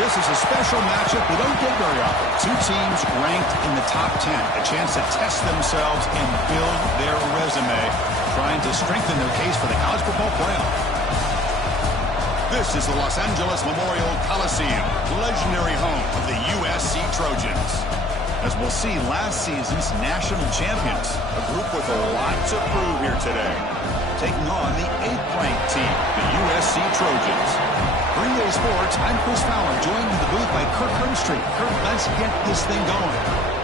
This is a special matchup we don't get very often. Two teams ranked in the top 10. A chance to test themselves and build their resume, trying to strengthen their case for the college football playoff. This is the Los Angeles Memorial Coliseum, legendary home of the USC Trojans. As we'll see, last season's national champions, a group with a lot to prove here today, taking on the 8th-ranked team, the USC Trojans. Green Day Sports, I'm Chris Fowler, joined in the booth by Kirk Hermstreet. Kirk, let's get this thing going.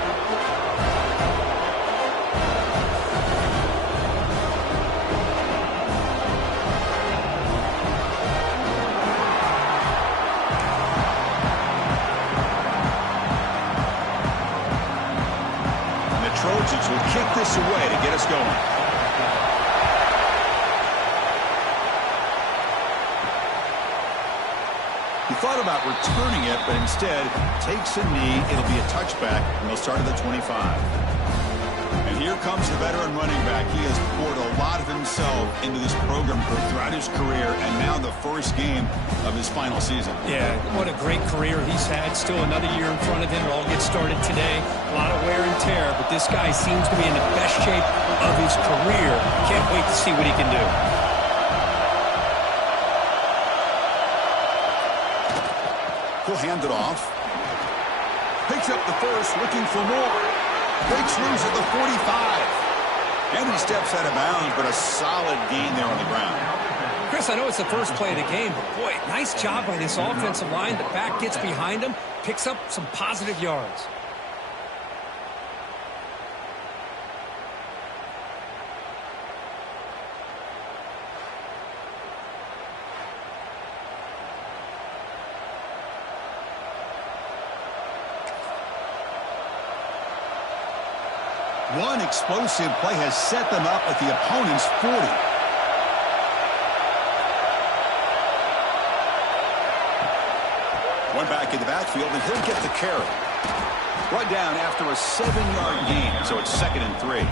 Trojans will kick this away to get us going. He thought about returning it, but instead takes a knee. It'll be a touchback, and they'll start at the 25. And here comes the veteran running back. He has poured a lot of himself into this program throughout his career, and now the first game of his final season. Yeah, what a great career he's had. Still another year in front of him. It all gets started today. A lot of wear and tear, but this guy seems to be in the best shape of his career. Can't wait to see what he can do. He'll hand it off. Picks up the first, looking for more. Breaks loose at the 45. And he steps out of bounds, but a solid gain there on the ground. Chris, I know it's the first play of the game, but boy, nice job by this offensive line. The back gets behind him, picks up some positive yards. One explosive play has set them up at the opponent's 40. One back in the backfield, and he'll get the carry. Brought down after a 7-yard gain, so it's 2nd and 3.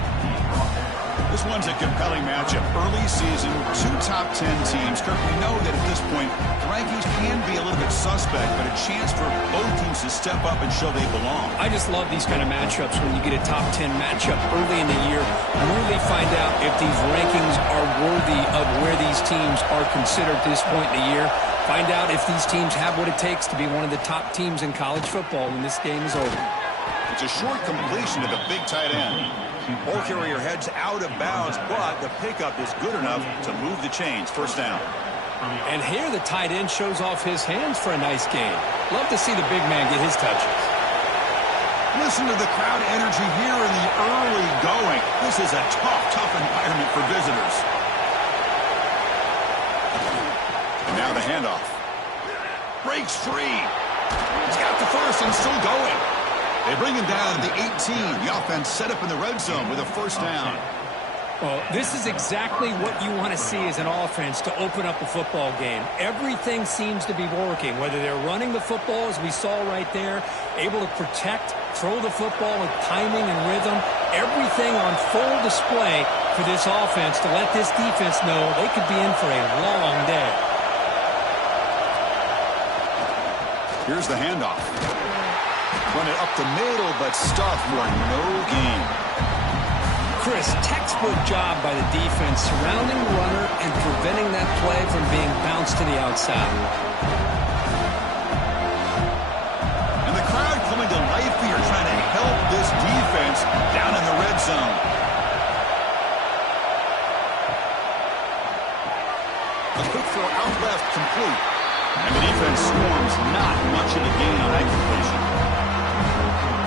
This one's a compelling matchup. Early season, two top 10 teams. Kirk, we know that at this point, the rankings can be a little bit suspect, but a chance for both teams to step up and show they belong. I just love these kind of matchups when you get a top 10 matchup early in the year. Really find out if these rankings are worthy of where these teams are considered at this point in the year. Find out if these teams have what it takes to be one of the top teams in college football when this game is over. It's a short completion to the big tight end. Ball carrier heads out of bounds, but the pickup is good enough to move the chains. First down. And here the tight end shows off his hands for a nice gain. Love to see the big man get his touches. Listen to the crowd energy here in the early going. This is a tough environment for visitors. Now the handoff. Breaks free. He's got the first and still going. They bring him down to the 18. The offense set up in the red zone with a first down. Well, this is exactly what you want to see as an offense to open up a football game. Everything seems to be working, whether they're running the football, as we saw right there, able to protect, throw the football with timing and rhythm. Everything on full display for this offense to let this defense know they could be in for a long day. Here's the handoff. Run it up the middle, but stuffed for no gain. Chris, textbook job by the defense surrounding the runner and preventing that play from being bounced to the outside. And the crowd coming to life here, trying to help this defense down in the red zone. A quick throw out left, complete. And the defense swarms, not much of a gain on that completion.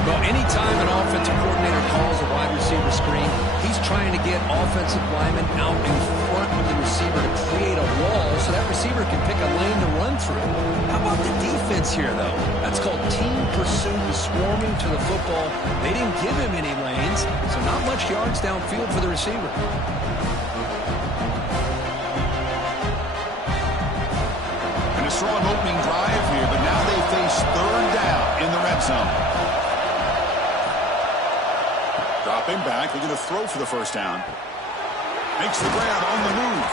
Well, anytime an offensive coordinator calls a wide receiver screen, he's trying to get offensive linemen out in front of the receiver to create a wall so that receiver can pick a lane to run through. How about the defense here, though? That's called team pursuit, swarming to the football. They didn't give him any lanes, so not much yards downfield for the receiver. And a strong opening drive here, but now they face third down in the red zone. Dropping back, looking to throw for the first down. Makes the grab on the move.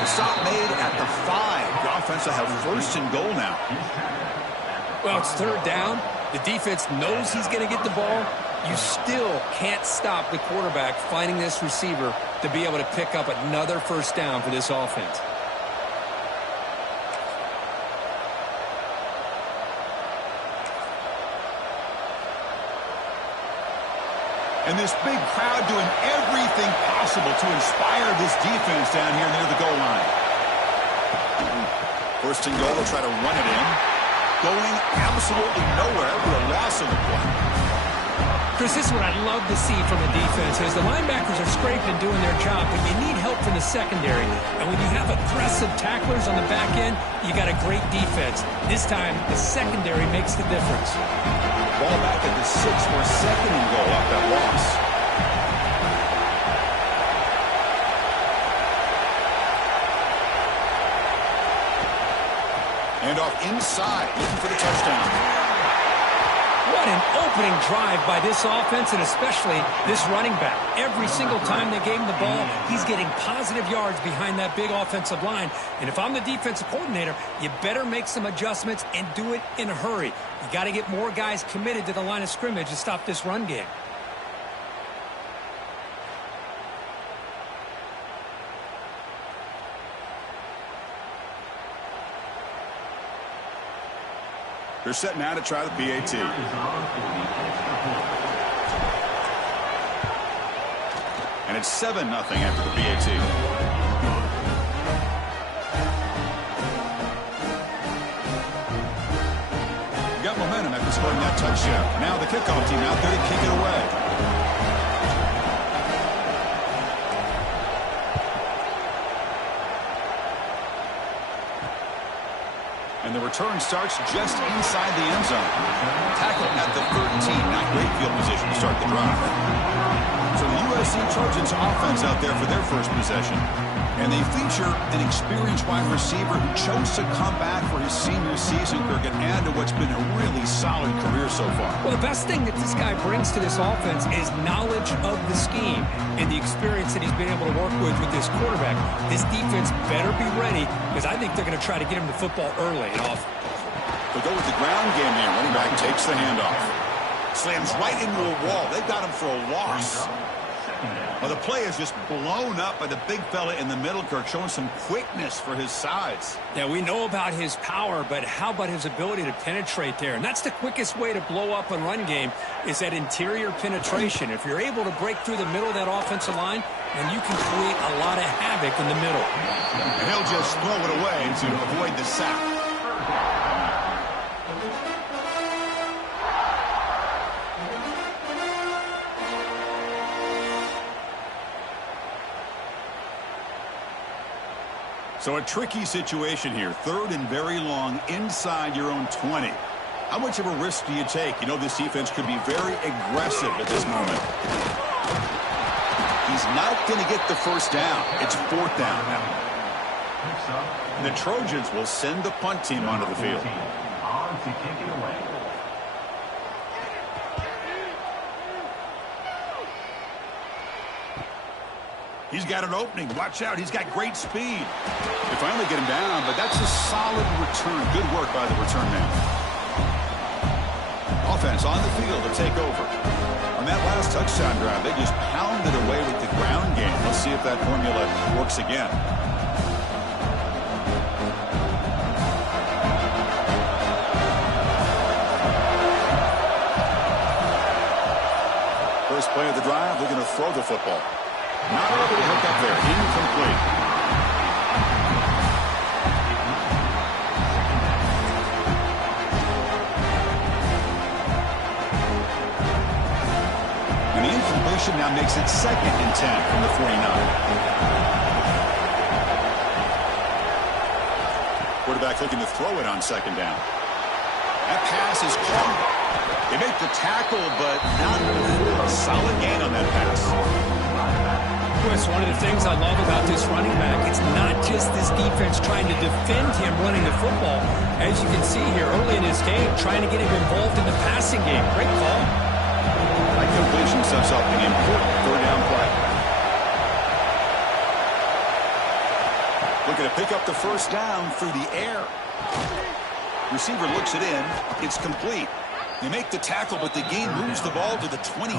The stop made at the 5. The offense will have first and goal now. Well, it's third down. The defense knows he's going to get the ball. You still can't stop the quarterback finding this receiver to be able to pick up another first down for this offense. And this big crowd doing everything possible to inspire this defense down here near the goal line. First and goal, they'll try to run it in. Going absolutely nowhere with a loss on the play. Chris, this is what I'd love to see from a defense is the linebackers are scraping doing their job, but you need help from the secondary. And when you have aggressive tacklers on the back end, you got a great defense. This time, the secondary makes the difference. Ball back at the 6 for a second and goal off that loss. And off inside, looking for the touchdown. What an opening drive by this offense, and especially this running back. Every single time they gave him the ball, he's getting positive yards behind that big offensive line. And if I'm the defensive coordinator, you better make some adjustments and do it in a hurry. You got to get more guys committed to the line of scrimmage to stop this run game. They're set now to try the PAT. And it's 7-0 after the PAT. Got momentum after scoring that touchdown. Now the kickoff team out there to kick it away. And the return starts just inside the end zone. Tackle at the 13. Not great field position to start the drive. So the USC Trojans offense out there for their first possession. And they feature an experienced wide receiver who chose to come back for his senior season, Kirk, and add to what's been a really solid career so far. Well, the best thing that this guy brings to this offense is knowledge of the scheme and the experience that he's been able to work with this quarterback. This defense better be ready because I think they're going to try to get him the football early and off. They'll go with the ground game here. Running back takes the handoff. Slams right into a wall. They've got him for a loss. Well, the play is just blown up by the big fella in the middle, Kirk, showing some quickness for his size. Yeah, we know about his power, but how about his ability to penetrate there? And that's the quickest way to blow up a run game is that interior penetration. If you're able to break through the middle of that offensive line, then you can create a lot of havoc in the middle. And he'll just throw it away to avoid the sack. So a tricky situation here. Third and very long inside your own 20. How much of a risk do you take? You know this defense could be very aggressive at this moment. He's not going to get the first down. It's 4th down now. And the Trojans will send the punt team onto the field. He's got an opening. Watch out. He's got great speed. They finally get him down, but that's a solid return. Good work by the return man. Offense on the field to take over. On that last touchdown drive, they just pounded away with the ground game. Let's see if that formula works again. First play of the drive, they're going to throw the football. Not able to hook up there. Incomplete. And the incompletion now makes it 2nd and 10 from the 49. Quarterback looking to throw it on 2nd down. That pass is caught. They make the tackle, but not before. A solid gain on that pass. Chris, one of the things I love about this running back, it's not just this defense trying to defend him running the football. As you can see here early in this game, trying to get him involved in the passing game. Great call. That completion sets up an important 3rd down play. Looking to pick up the first down through the air. Receiver looks it in. It's complete. They make the tackle, but the gain moves the ball to the 28.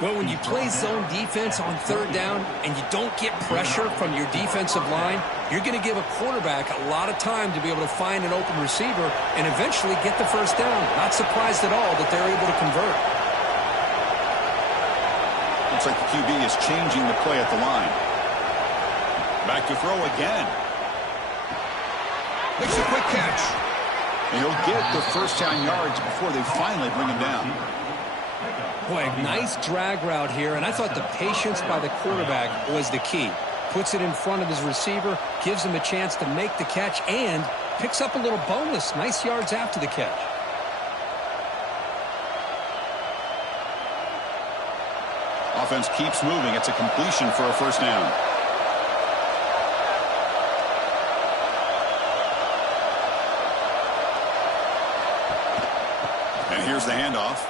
Well, when you play zone defense on third down and you don't get pressure from your defensive line, you're going to give a quarterback a lot of time to be able to find an open receiver and eventually get the first down. Not surprised at all that they're able to convert. Looks like the QB is changing the play at the line. Back to throw again. Makes a quick catch. And he'll get the first down yards before they finally bring him down. Boy, a nice drag route here, and I thought the patience by the quarterback was the key. Puts it in front of his receiver, gives him a chance to make the catch, and picks up a little bonus. Nice yards after the catch. Offense keeps moving. It's a completion for a first down. And here's the handoff.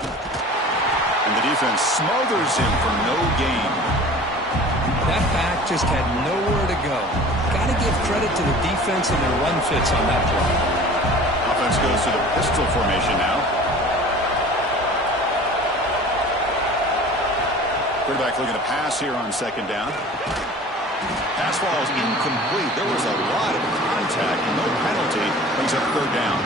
And the defense smothers him for no gain. That back just had nowhere to go. Got to give credit to the defense and their run fits on that play. Offense goes to the pistol formation now. Quarterback looking to pass here on second down. Pass falls incomplete. There was a lot of contact. No penalty. Brings up third down.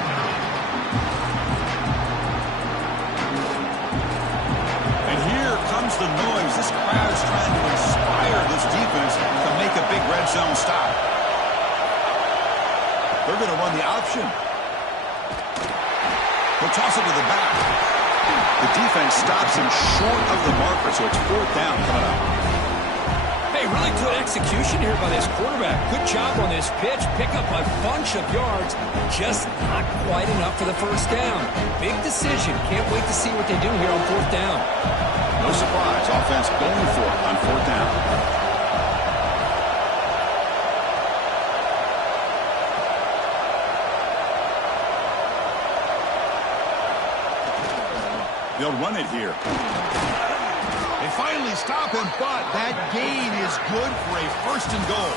And here comes the noise. This crowd is trying to inspire this defense to make a big red zone stop. They're going to run the option. They'll toss it to the back. The defense stops him short of the marker, so it's fourth down coming up. Hey, really good execution here by this quarterback. Good job on this pitch. Pick up a bunch of yards. Just not quite enough for the first down. Big decision. Can't wait to see what they do here on fourth down. No surprise. Offense going for it on fourth down. They'll run it here. They finally stop him, but that gain is good for a first and goal.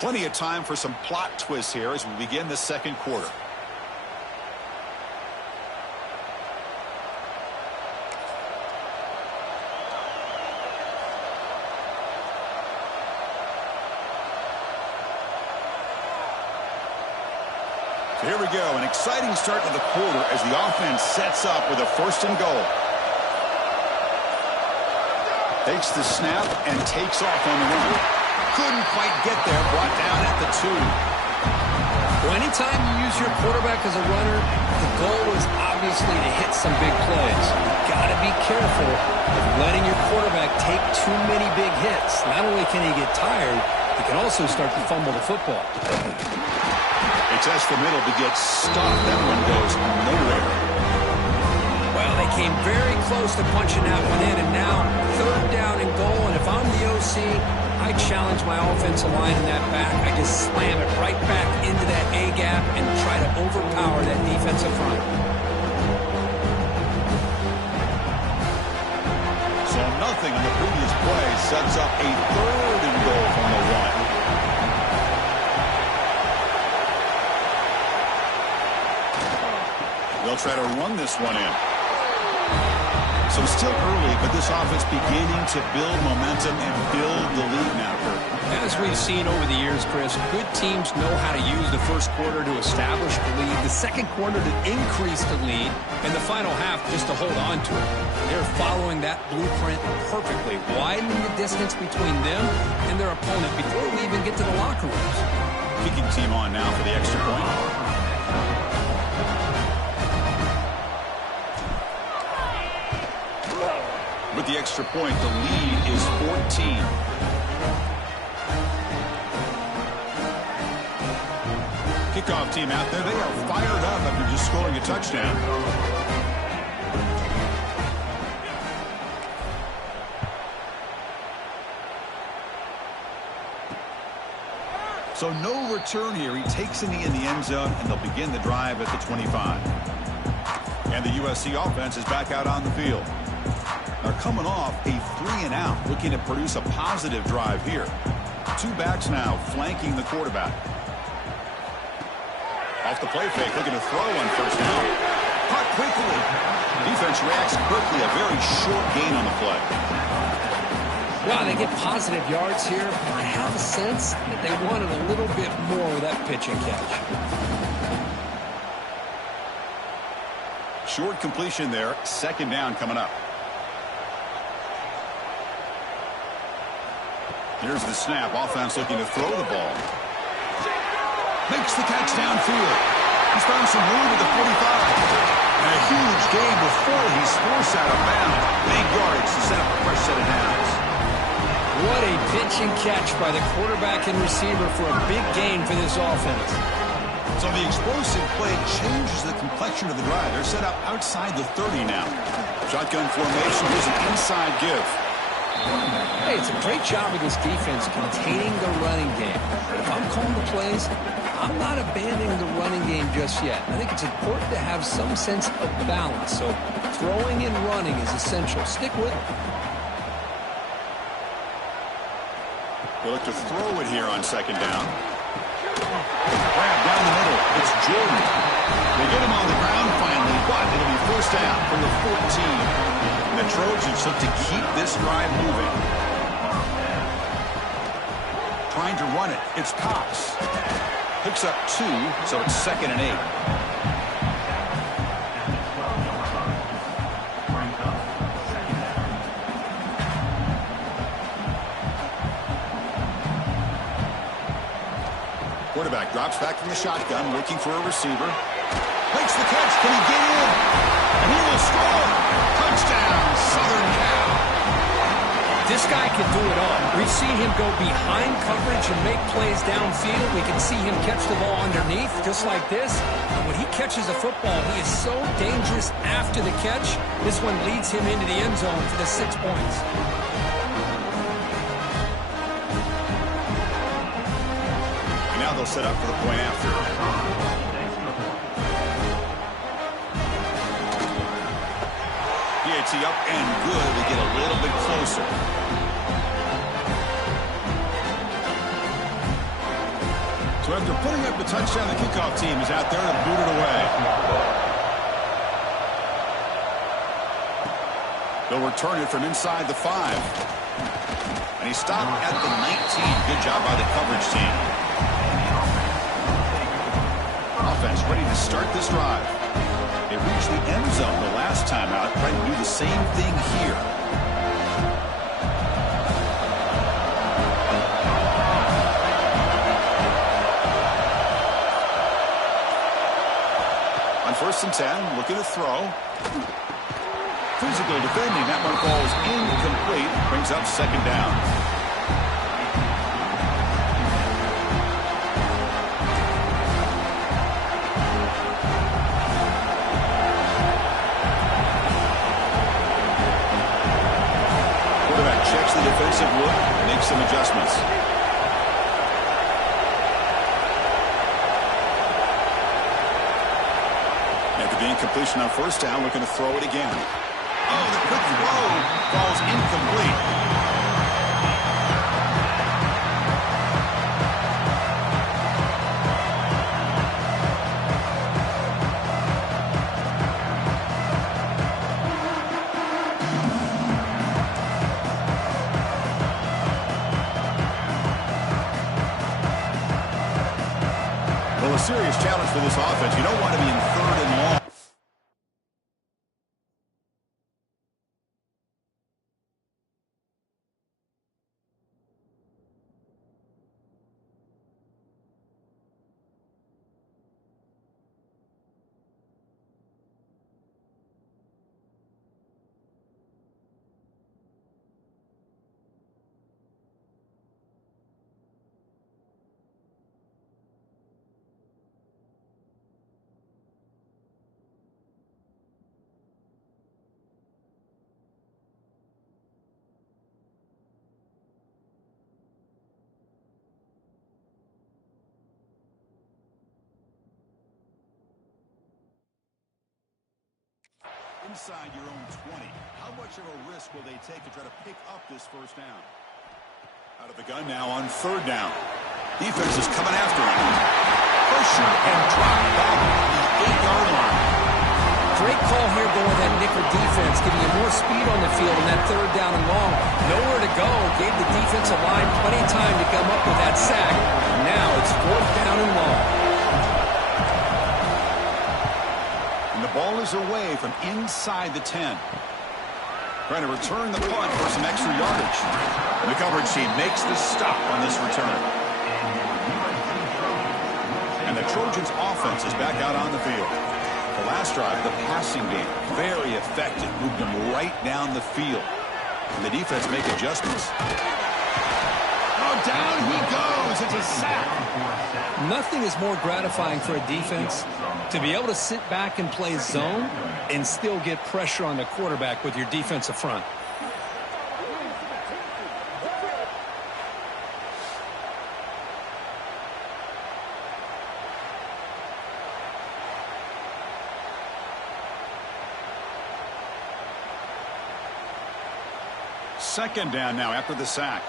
Plenty of time for some plot twists here as we begin the second quarter. Here we go, an exciting start to the quarter as the offense sets up with a first and goal. Takes the snap and takes off on the run. Couldn't quite get there, brought down at the 2. Well, anytime you use your quarterback as a runner, the goal is obviously to hit some big plays. You've got to be careful of letting your quarterback take too many big hits. Not only can he get tired, he can also start to fumble the football. A test for middle begets stop. That one goes nowhere. Well, they came very close to punching that one in, and now third down and goal. And if I'm the OC, I challenge my offensive line in that back. I just slam it right back into that A-gap and try to overpower that defensive front. So nothing on the previous play sets up a third and goal from the 1. They'll try to run this one in. So still early, but this offense beginning to build momentum and build the lead now, Kurt. As we've seen over the years, Chris, good teams know how to use the first quarter to establish the lead, the second quarter to increase the lead, and the final half just to hold on to it. They're following that blueprint perfectly, widening the distance between them and their opponent before we even get to the locker rooms. Kicking team on now for the extra point. With the extra point, the lead is 14. Kickoff team out there, they are fired up after just scoring a touchdown. So no return here. He takes a knee in the end zone, and they'll begin the drive at the 25. And the USC offense is back out on the field. They're coming off a 3-and-out, looking to produce a positive drive here. Two backs now flanking the quarterback. Off the play fake, looking to throw on first down. Caught quickly. Defense reacts quickly. A very short gain on the play. Wow, they get positive yards here. I have a sense that they wanted a little bit more with that pitch and catch. Short completion there. Second down coming up. Here's the snap. Offense looking to throw the ball. Makes the catch downfield. He's found some room at the 45. And a huge gain before he's forced out of bounds. Big yardage to set up a fresh set of downs. What a pitch and catch by the quarterback and receiver for a big gain for this offense. So the explosive play changes the complexion of the drive. They're set up outside the 30 now. Shotgun formation. Here's an inside give. Hey, it's a great job of this defense containing the running game. But if I'm calling the plays, I'm not abandoning the running game just yet. I think it's important to have some sense of balance. So throwing and running is essential. Stick with it. They look to throw it here on second down. Grab down the middle. It's Jordan. They get him on the ground finally, but it'll be first down from the 14. And the Trojans look to keep this drive moving. Trying to run it. It's Cox. Picks up 2, so it's 2nd and 8. Quarterback drops back from the shotgun, looking for a receiver. Makes the catch. Can he get in? And he will score. Touchdown, Southern Cal. This guy can do it all. We've seen him go behind coverage and make plays downfield. We can see him catch the ball underneath, just like this. And when he catches a football, he is so dangerous after the catch. This one leads him into the end zone for the 6 points. They'll set up for the point after. PAT up and good. We get a little bit closer. So after putting up the touchdown, the kickoff team is out there to boot it away. They'll return it from inside the 5. And he stopped at the 19. Good job by the coverage team. Offense ready to start this drive. They reached the end zone the last time out, trying to do the same thing here. On 1st and 10, looking to throw. Physical defending. That one falls incomplete. Brings up second down. Checks the defensive look, makes some adjustments. After the incompletion on first down, looking to throw it again. Oh, the quick throw falls incomplete. Serious challenge for this offense. You don't want to be in 3rd and long. inside your own 20. How much of a risk will they take to try to pick up this first down? Out of the gun now on 3rd down. Defense is coming after him. Pressure and drop back at the 8-yard line. Great call here going with that nickel defense, giving you more speed on the field on that 3rd down and long. Nowhere to go. Gave the defensive line plenty of time to come up with that sack. Now it's 4th down and long. And the ball is away from inside the 10. Trying to return the punt for some extra yardage. And the coverage team makes the stop on this return. And the Trojans offense is back out on the field. The last drive, the passing game, very effective. Moved them right down the field. And the defense make adjustments. Oh, down he goes. It's a sack. Nothing is more gratifying for a defense to be able to sit back and play zone and still get pressure on the quarterback with your defensive front. Second down now after the sack.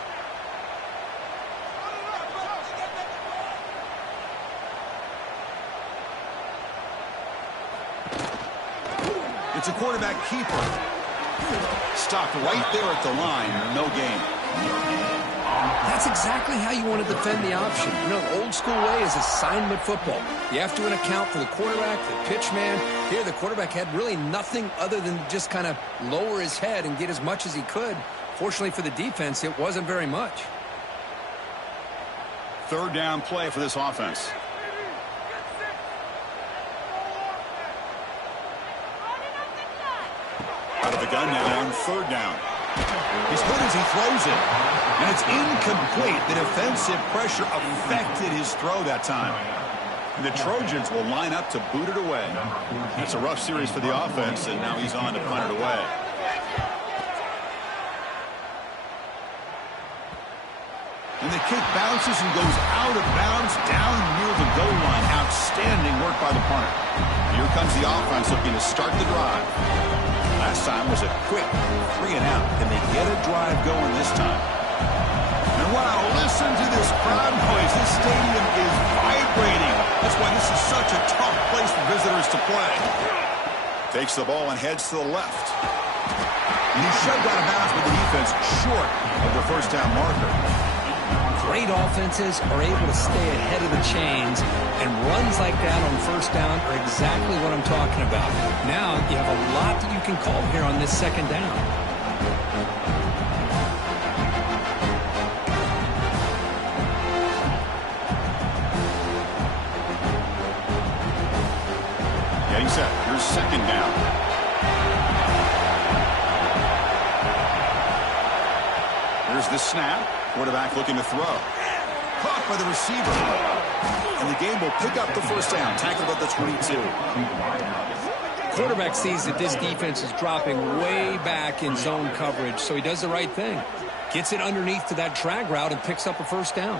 It's a quarterback keeper. Stopped right there at the line. No gain. That's exactly how you want to defend the option. You know, the old school way is assignment football. You have to account for the quarterback, the pitch man. Here, the quarterback had really nothing other than just kind of lower his head and get as much as he could. Fortunately for the defense, it wasn't very much. 3rd down play for this offense. Out of the gun now on 3rd down. He's good as he throws it. And it's incomplete. The defensive pressure affected his throw that time. And the Trojans will line up to boot it away. It's a rough series for the offense, and now he's on to punt it away. And the kick bounces and goes out of bounds down near the goal line. Outstanding work by the punter. Here comes the offense looking to start the drive. Last time was a quick 3 and out. Can they get a drive going this time? And wow, listen to this crowd noise. This stadium is vibrating. That's why this is such a tough place for visitors to play. Takes the ball and heads to the left. And he's shoved out of bounds with the defense short of the first down marker. Great offenses are able to stay ahead of the chains, and runs like that on 1st down are exactly what I'm talking about. Now you have a lot that you can call here on this 2nd down. Getting set. Here's 2nd down. Here's the snap. Quarterback looking to throw. Caught by the receiver. And the game will pick up the first down. Tackled at the 22. Quarterback sees that this defense is dropping way back in zone coverage, so he does the right thing. Gets it underneath to that drag route and picks up a first down.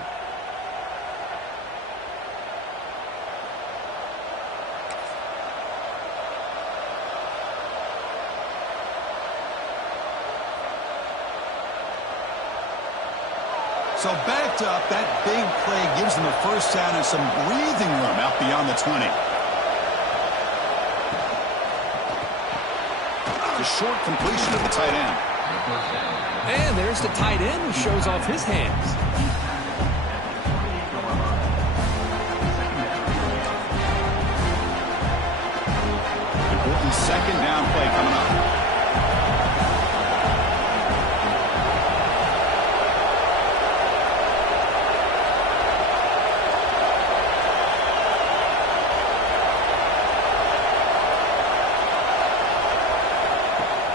So backed up, that big play gives them a first down and some breathing room out beyond the 20. The short completion of the tight end. And there's the tight end who shows off his hands. Important 2nd down play coming up.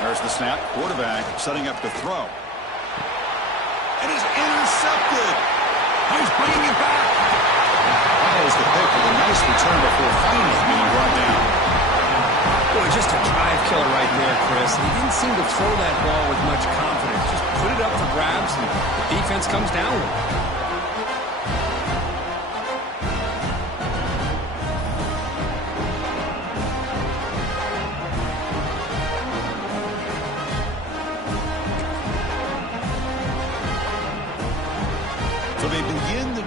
There's the snap. Quarterback setting up to throw. It is intercepted. He's bringing it back. That was the pick with a nice return before finally being brought down. Boy, just a drive killer right there, Chris. He didn't seem to throw that ball with much confidence. Just put it up for grabs, and the defense comes down with it.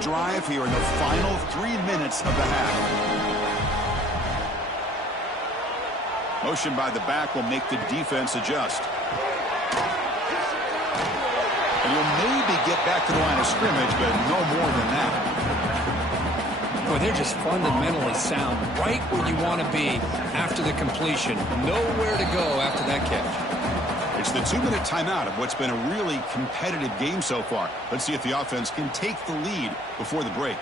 drive here in the final 3 minutes of the half. Motion by the back will make the defense adjust. And you'll maybe get back to the line of scrimmage, but no more than that. Boy, they're just fundamentally sound, right where you want to be after the completion. Nowhere to go after that catch. It's the 2-minute timeout of what's been a really competitive game so far. Let's see if the offense can take the lead before the break.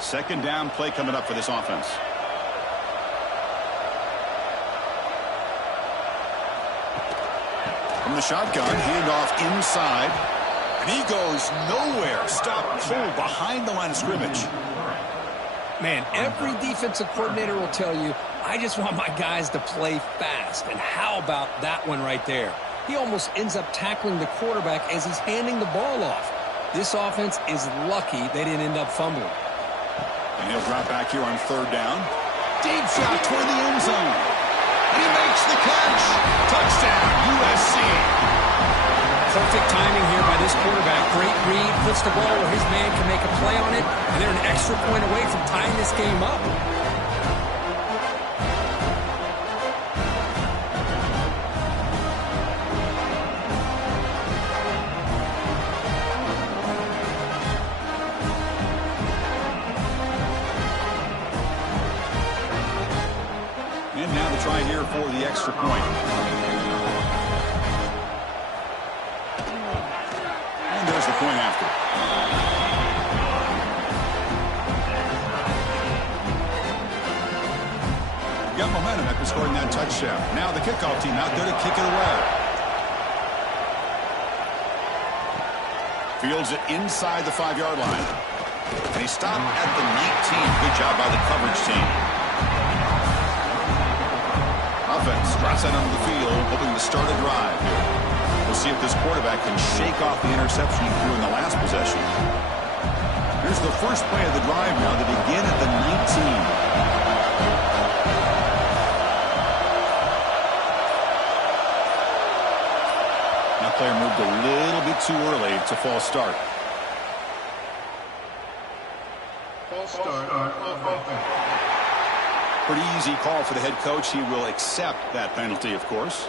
Second down play coming up for this offense. From the shotgun, handoff inside. And he goes nowhere. Stop cold behind the line of scrimmage. Man, every defensive coordinator will tell you, I just want my guys to play fast. And how about that one right there? He almost ends up tackling the quarterback as he's handing the ball off. This offense is lucky they didn't end up fumbling. And he'll drop back here on third down. Deep shot toward the end zone. And he makes the catch. Touchdown, USC. Perfect timing here by this quarterback. Great read, puts the ball where his man can make a play on it, and they're an extra point away from tying this game up. And now the try here for the extra point. There's the point after. Got momentum after scoring that touchdown. Now the kickoff team out there to kick it away. Fields it inside the 5-yard line. And he stopped at the 19. Good job by the coverage team. Offense drops out onto the field, hoping to start a drive here. We'll see if this quarterback can shake off the interception he threw in the last possession. Here's the first play of the drive now. They begin at the 19. That player moved a little bit too early. It's a false start. False start. Pretty easy call for the head coach. He will accept that penalty, of course.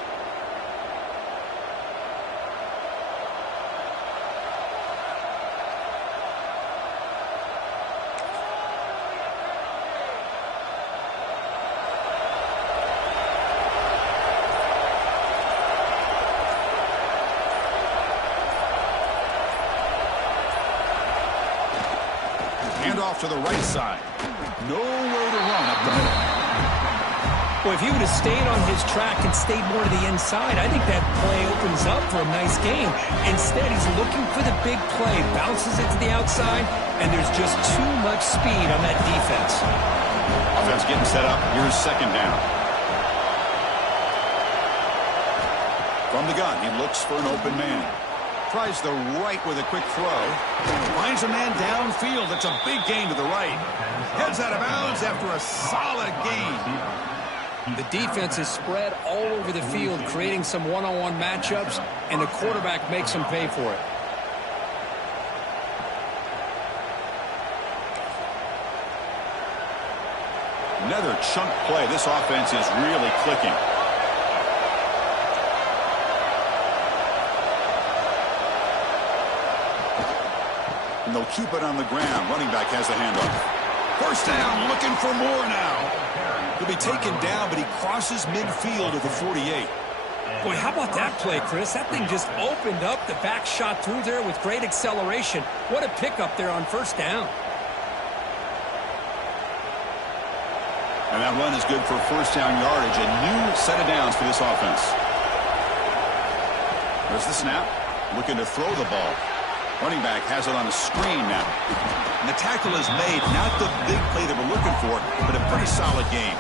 Off to the right side. Nowhere to run up the middle. Well, if he would have stayed on his track and stayed more to the inside, I think that play opens up for a nice game. Instead, he's looking for the big play, bounces it to the outside, and there's just too much speed on that defense. Offense getting set up. Here's second down. From the gun, he looks for an open man. Tries the right with a quick throw. Finds a man downfield. It's a big gain to the right. Heads out of bounds after a solid gain. The defense is spread all over the field, creating some one-on-one matchups, and the quarterback makes them pay for it. Another chunk play. This offense is really clicking. And they'll keep it on the ground. Running back has the handoff. First down, looking for more now. He'll be taken down, but he crosses midfield at the 48. Boy, how about that play, Chris? That thing just opened up. The back shot through there with great acceleration. What a pickup there on first down. And that run is good for first down yardage. A new set of downs for this offense. There's the snap. Looking to throw the ball. Running back has it on a screen now. And the tackle is made. Not the big play that we're looking for, but a pretty solid game.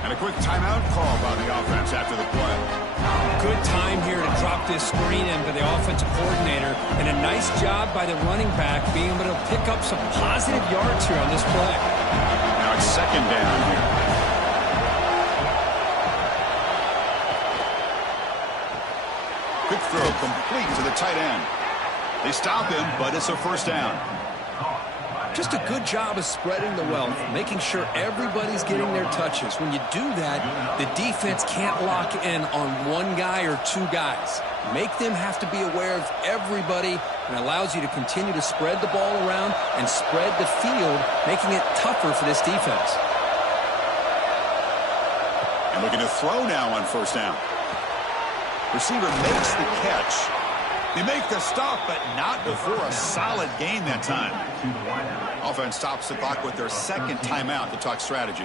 And a quick timeout call by the offense after the play. Good time here to drop this screen in for the offensive coordinator. And a nice job by the running back being able to pick up some positive yards here on this play. Now it's second down here. Quick throw complete to the tight end. They stop him, but it's a first down. Just a good job of spreading the wealth, making sure everybody's getting their touches. When you do that, the defense can't lock in on one guy or two guys. Make them have to be aware of everybody, and allows you to continue to spread the ball around and spread the field, making it tougher for this defense. And looking to throw now on first down. Receiver makes the catch. They make the stop, but not before a solid gain that time. Offense stops the clock with their second timeout to talk strategy.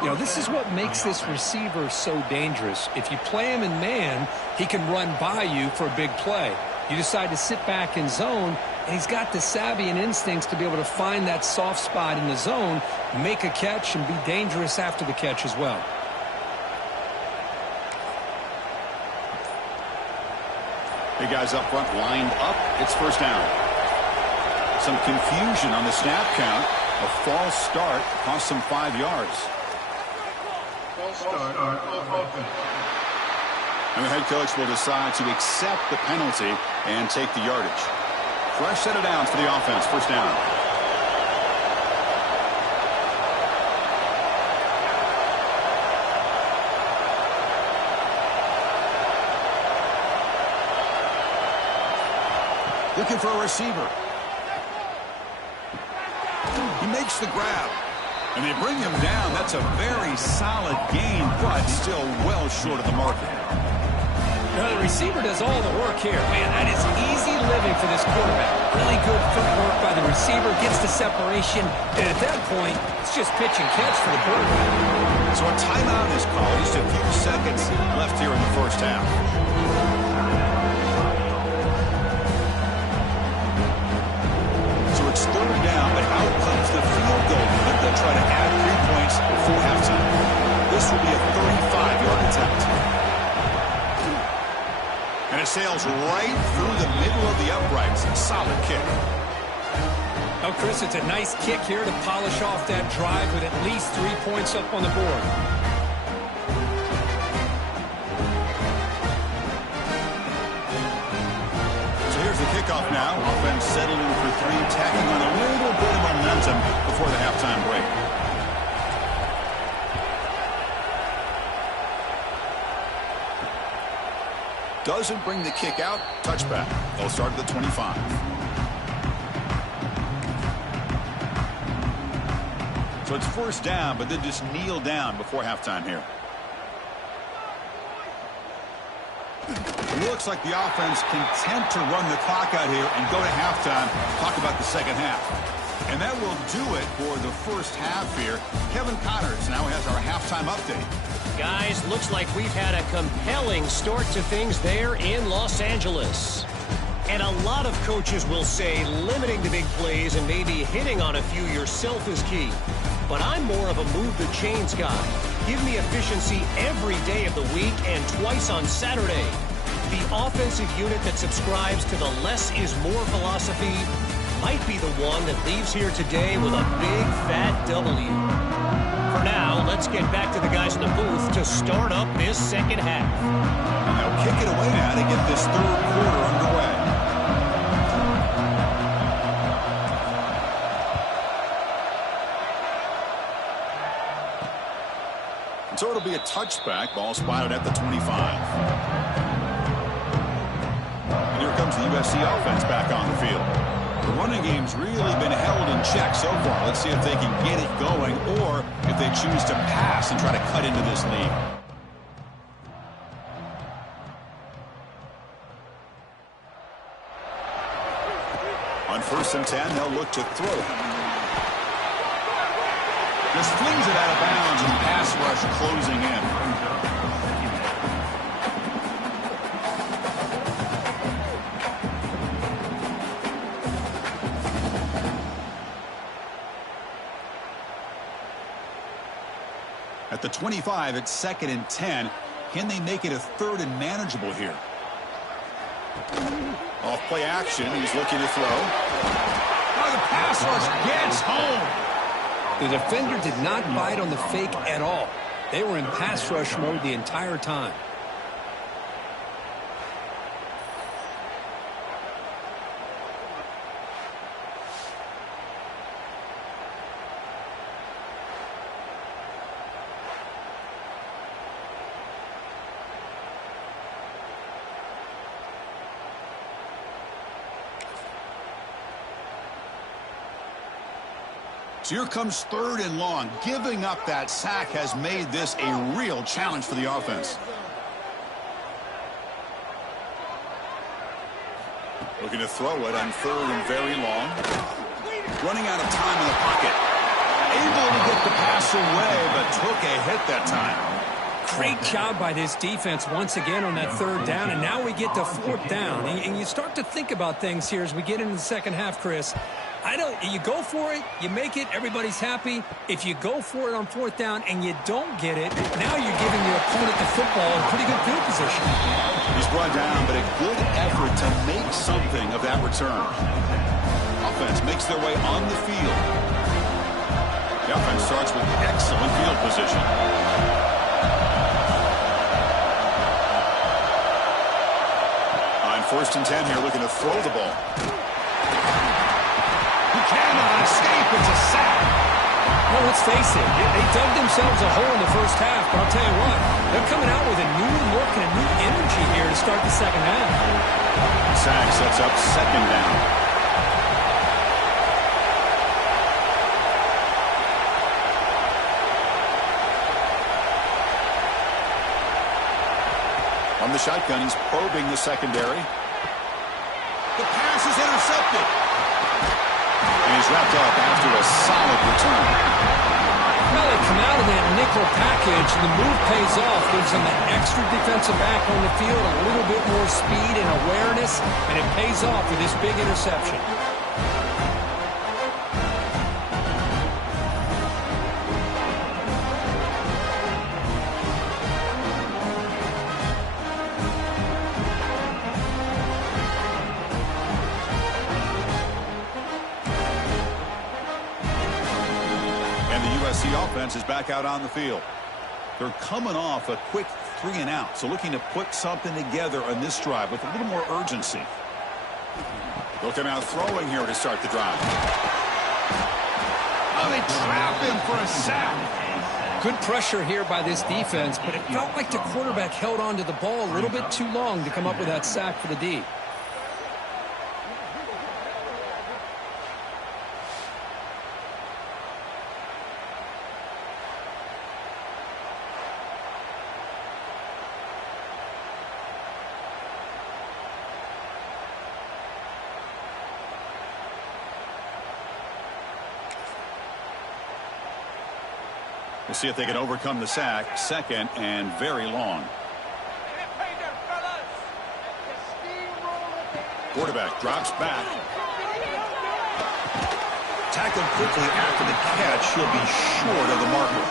You know, this is what makes this receiver so dangerous. If you play him in man, he can run by you for a big play. You decide to sit back in zone, and he's got the savvy and instincts to be able to find that soft spot in the zone, make a catch, and be dangerous after the catch as well. Big guys up front lined up. It's first down. Some confusion on the snap count. A false start cost them 5 yards. False start on offense. And the head coach will decide to accept the penalty and take the yardage. Fresh set of downs for the offense. First down. Looking for a receiver. He makes the grab. And they bring him down. That's a very solid gain, but still well short of the marker. Now, the receiver does all the work here. Man, that is easy living for this quarterback. Really good footwork by the receiver. Gets the separation. And at that point, it's just pitch and catch for the quarterback. So a timeout is called. Just a few seconds left here in the first half. It's third down, but out comes the field goal. But they'll try to add 3 points before halftime. This will be a 35-yard attempt. And it sails right through the middle of the uprights. Solid kick. Oh, Chris, it's a nice kick here to polish off that drive with at least 3 points up on the board. The kickoff now. Offense settling for 3, tacking on a little bit of momentum before the halftime break. Doesn't bring the kick out. Touchback. They'll start at the 25. So it's first down, but then just kneel down before halftime here. It looks like the offense content to run the clock out here and go to halftime. Talk about the second half. And that will do it for the first half here. Kevin Connors now has our halftime update. Guys, looks like we've had a compelling start to things there in Los Angeles. And a lot of coaches will say limiting the big plays and maybe hitting on a few yourself is key. But I'm more of a move the chains guy. Give me efficiency every day of the week and twice on Saturday. The offensive unit that subscribes to the less is more philosophy might be the one that leaves here today with a big fat W. For now, let's get back to the guys in the booth to start up this second half. And they'll kick it away now to get this third quarter underway. So it'll be a touchback. Ball spotted at the 25. And here comes the USC offense back on the field. The running game's really been held in check so far. Let's see if they can get it going or if they choose to pass and try to cut into this lead. On 1st and 10, they'll look to throw. Just flings it out of bounds and pass rush closing in. At the 25, it's 2nd and 10. Can they make it a 3rd and manageable here? Off play action. He's looking to throw. Oh, the pass rush gets home. The defender did not bite on the fake at all. They were in pass rush mode the entire time. So here comes 3rd and long. Giving up that sack has made this a real challenge for the offense. Looking to throw it on 3rd and very long. Running out of time in the pocket. Able to get the pass away, but took a hit that time. Great job by this defense once again on that 3rd down, and now we get to 4th down. And you start to think about things here as we get into the second half, Chris. You go for it, you make it, everybody's happy. If you go for it on 4th down and you don't get it, now you're giving your opponent the football in pretty good field position. He's brought down, but a good effort to make something of that return. Offense makes their way on the field. The offense starts with excellent field position. On 1st and 10 here, looking to throw the ball. He cannot escape. It's a sack. Well, let's face it, they dug themselves a hole in the first half, but I'll tell you what, they're coming out with a new look and a new energy here to start the second half. Sack sets up 2nd down. On the shotgun, he's probing the secondary. The pass is intercepted. And he's wrapped up after a solid return. Well, they come out of that nickel package, and the move pays off. Gives them an extra defensive back on the field, a little bit more speed and awareness, and it pays off with this big interception. USC offense is back out on the field. They're coming off a quick 3-and-out, so looking to put something together on this drive with a little more urgency. Looking out throwing here to start the drive. Oh, they trap him for a sack. Good pressure here by this defense, but it felt like the quarterback held on to the ball a little bit too long to come up with that sack for the D. We'll see if they can overcome the sack. 2nd and very long. Quarterback drops back. Tackled quickly after the catch. He'll be short of the marker.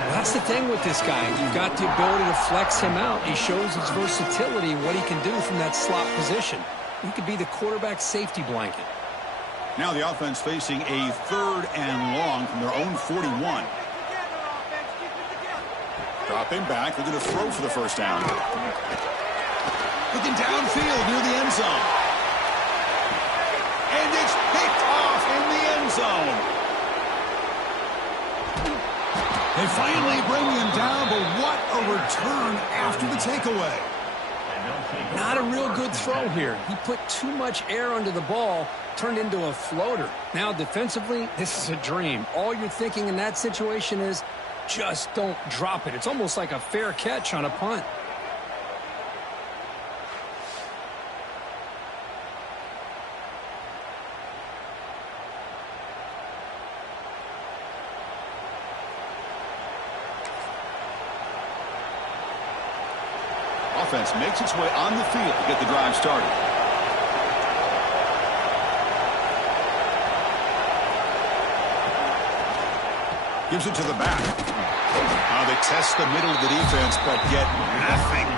Well, that's the thing with this guy. You've got the ability to flex him out. He shows his versatility and what he can do from that slot position. He could be the quarterback safety blanket. Now the offense facing a 3rd and long from their own 41. Dropping back, looking to throw for the 1st down. Looking downfield near the end zone. And it's picked off in the end zone. They finally bring him down, but what a return after the takeaway. Not a real good throw here. He put too much air under the ball, turned into a floater. Now defensively, this is a dream. All you're thinking in that situation is just don't drop it. It's almost like a fair catch on a punt. Offense makes its way on the field to get the drive started. Gives it to the back. They test the middle of the defense, but get nothing.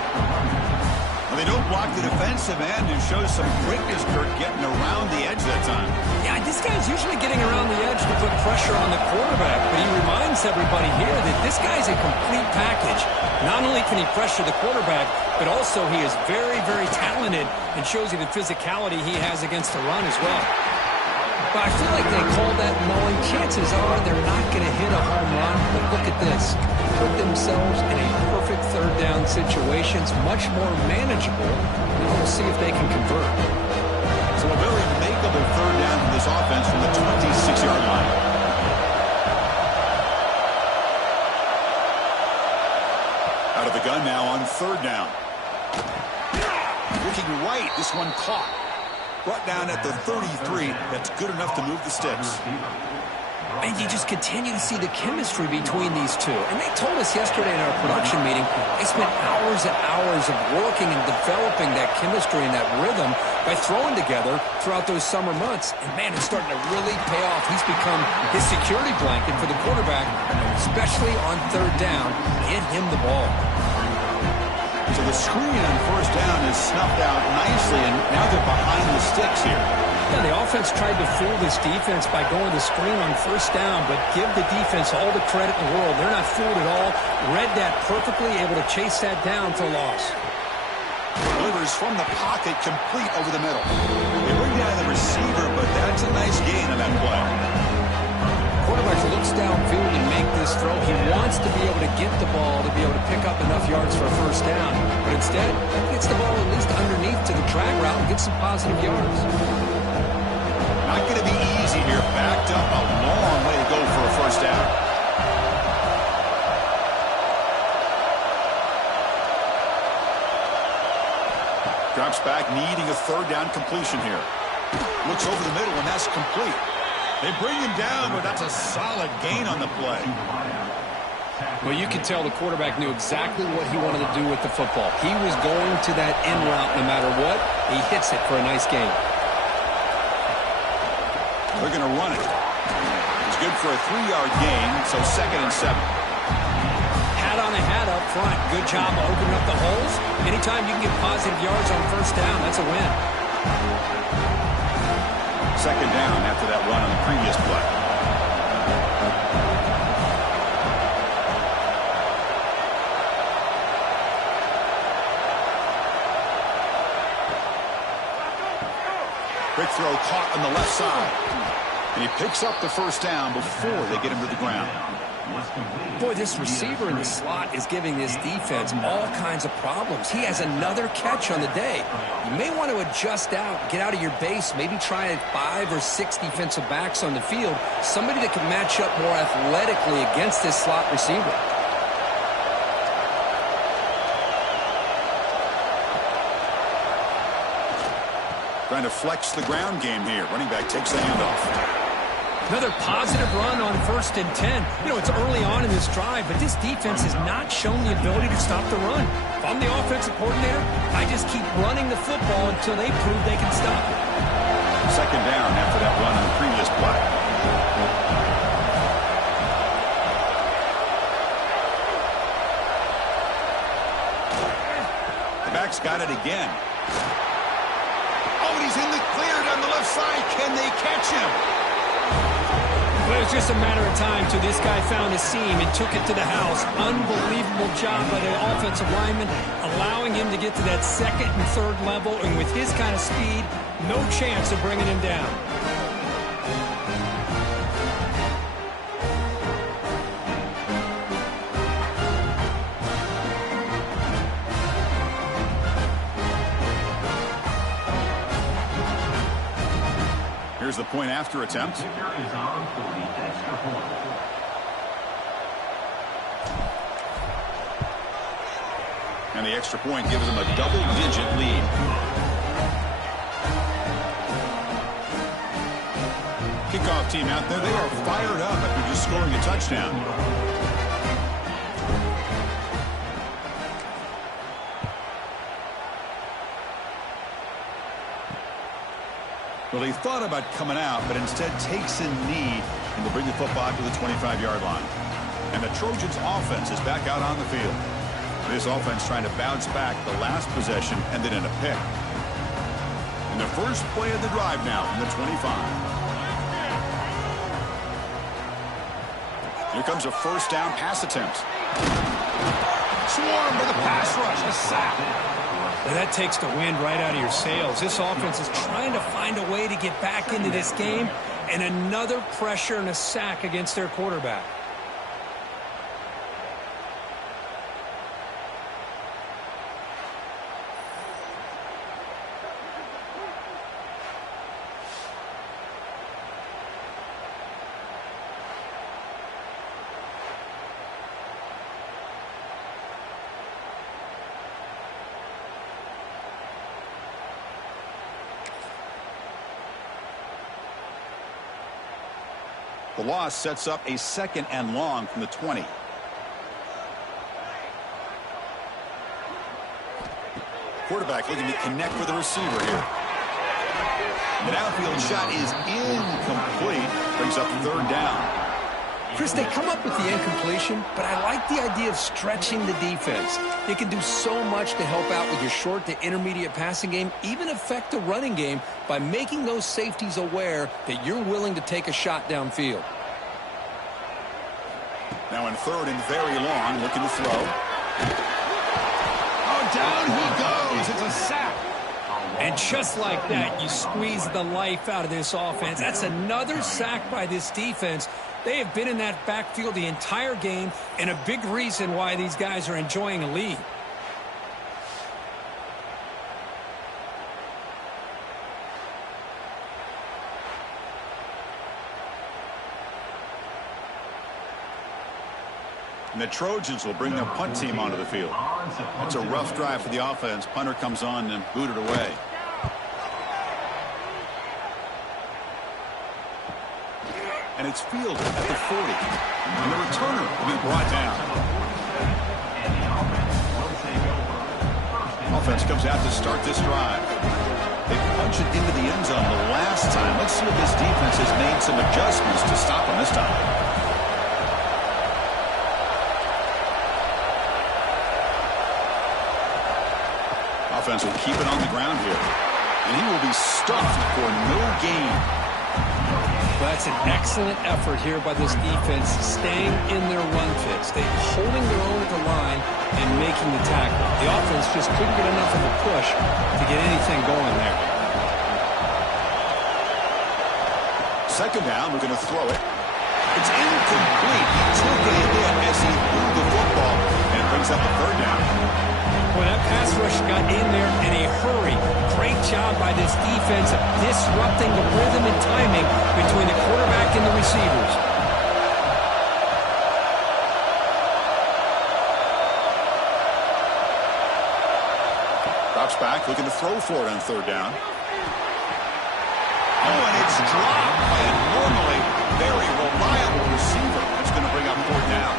Well, they don't block the defensive end and show some quickness, Kurt, getting around the edge that time. Yeah, this guy's usually getting around the edge to put pressure on the quarterback, but he reminds everybody here that this guy's a complete package. Not only can he pressure the quarterback, but also he is very, very talented and shows you the physicality he has against the run as well. But I feel like they call that mulling. Chances are they're not going to hit a home run, but look at this. Put themselves in a perfect 3rd down situation. It's much more manageable. Now we'll see if they can convert. So a very makeable third down for this offense from the 26-yard line. Out of the gun now on third down. Looking right, this one caught. Brought down at the 33. That's good enough to move the sticks. And you just continue to see the chemistry between these two. And they told us yesterday in our production meeting, they spent hours and hours of working and developing that chemistry and that rhythm by throwing together throughout those summer months. And, man, it's starting to really pay off. He's become his security blanket for the quarterback, and especially on third down, get him the ball. So the screen on first down is snuffed out nicely, and now they're behind the sticks here. Yeah, the offense tried to fool this defense by going the screen on first down, but give the defense all the credit in the world. They're not fooled at all. Read that perfectly, able to chase that down for a loss. Delivers from the pocket, complete over the middle. They bring down the receiver, but that's a nice gain on that play. Quarterback looks downfield and make this throw. He wants to be able to get the ball to be able to pick up enough yards for a first down. But instead, he gets the ball at least underneath to the drag route and gets some positive yards. Not going to be easy here. Backed up a long way to go for a first down. Drops back, needing a third down completion here. Looks over the middle, and that's complete. They bring him down, but that's a solid gain on the play. Well, you can tell the quarterback knew exactly what he wanted to do with the football. He was going to that in route no matter what. He hits it for a nice gain. They're going to run it. It's good for a 3-yard gain, so 2nd and 7. Hat on a hat up front. Good job of opening up the holes. Anytime you can get positive yards on first down, that's a win. 2nd down after that run on the previous play. Quick throw caught on the left side. And he picks up the first down before they get him to the ground. Boy, this receiver in the slot is giving this defense all kinds of problems. He has another catch on the day. You may want to adjust out, get out of your base, maybe try 5 or 6 defensive backs on the field, somebody that can match up more athletically against this slot receiver. Trying to flex the ground game here. Running back takes the handoff. Another positive run on 1st and 10. You know, it's early on in this drive, but this defense has not shown the ability to stop the run. If I'm the offensive coordinator, I just keep running the football until they prove they can stop it. 2nd down after that run on the previous play. The back's got it again. Oh, and he's in the clear down the left side. Can they catch him? But it was just a matter of time till this guy found a seam and took it to the house. Unbelievable job by the offensive lineman, allowing him to get to that 2nd and 3rd level, and with his kind of speed, no chance of bringing him down. Here's the point after attempt. And the extra point gives them a double-digit lead. Kickoff team out there, they are fired up after just scoring a touchdown. Well, he thought about coming out, but instead takes a knee and will bring the football to the 25-yard line. And the Trojans offense is back out on the field. This offense trying to bounce back. The last possession ended in a pick. And the first play of the drive now from the 25. Here comes a first down pass attempt. Swarmed by the pass rush, a sack. Well, that takes the wind right out of your sails. This offense is trying to find a way to get back into this game, and another pressure and a sack against their quarterback. The loss sets up a 2nd and long from the 20. Quarterback looking to connect with the receiver here. The downfield shot is incomplete. Brings up 3rd down. Chris, they come up with the incompletion, but I like the idea of stretching the defense. They can do so much to help out with your short to intermediate passing game, even affect the running game by making those safeties aware that you're willing to take a shot downfield. Now in 3rd and very long, looking to throw. Oh, down he goes. It's a sack. And just like that, you squeeze the life out of this offense. That's another sack by this defense. They have been in that backfield the entire game, and a big reason why these guys are enjoying a lead. And the Trojans will bring their punt team onto the field. It's a rough drive for the offense. Punter comes on and booted away. And it's fielded at the 40. And the returner will be brought down. Offense comes out to start this drive. They punch it into the end zone the last time. Let's see if this defense has made some adjustments to stop them this time. Offense will keep it on the ground here. And he will be stuffed for no gain. That's an excellent effort here by this defense, staying in their run fits. They're holding their own at the line and making the tackle. The offense just couldn't get enough of a push to get anything going there. 2nd down, we're going to throw it. It's incomplete. He took a hit as he threw the football, and it brings up a 3rd down. Well, that pass rush got in there in a hurry. Great job by this defense of disrupting the rhythm and timing between the quarterback and the receivers. Drops back, looking to throw for it on 3rd down. Oh, and it's dropped by a normally very reliable receiver. That's going to bring up 4th down.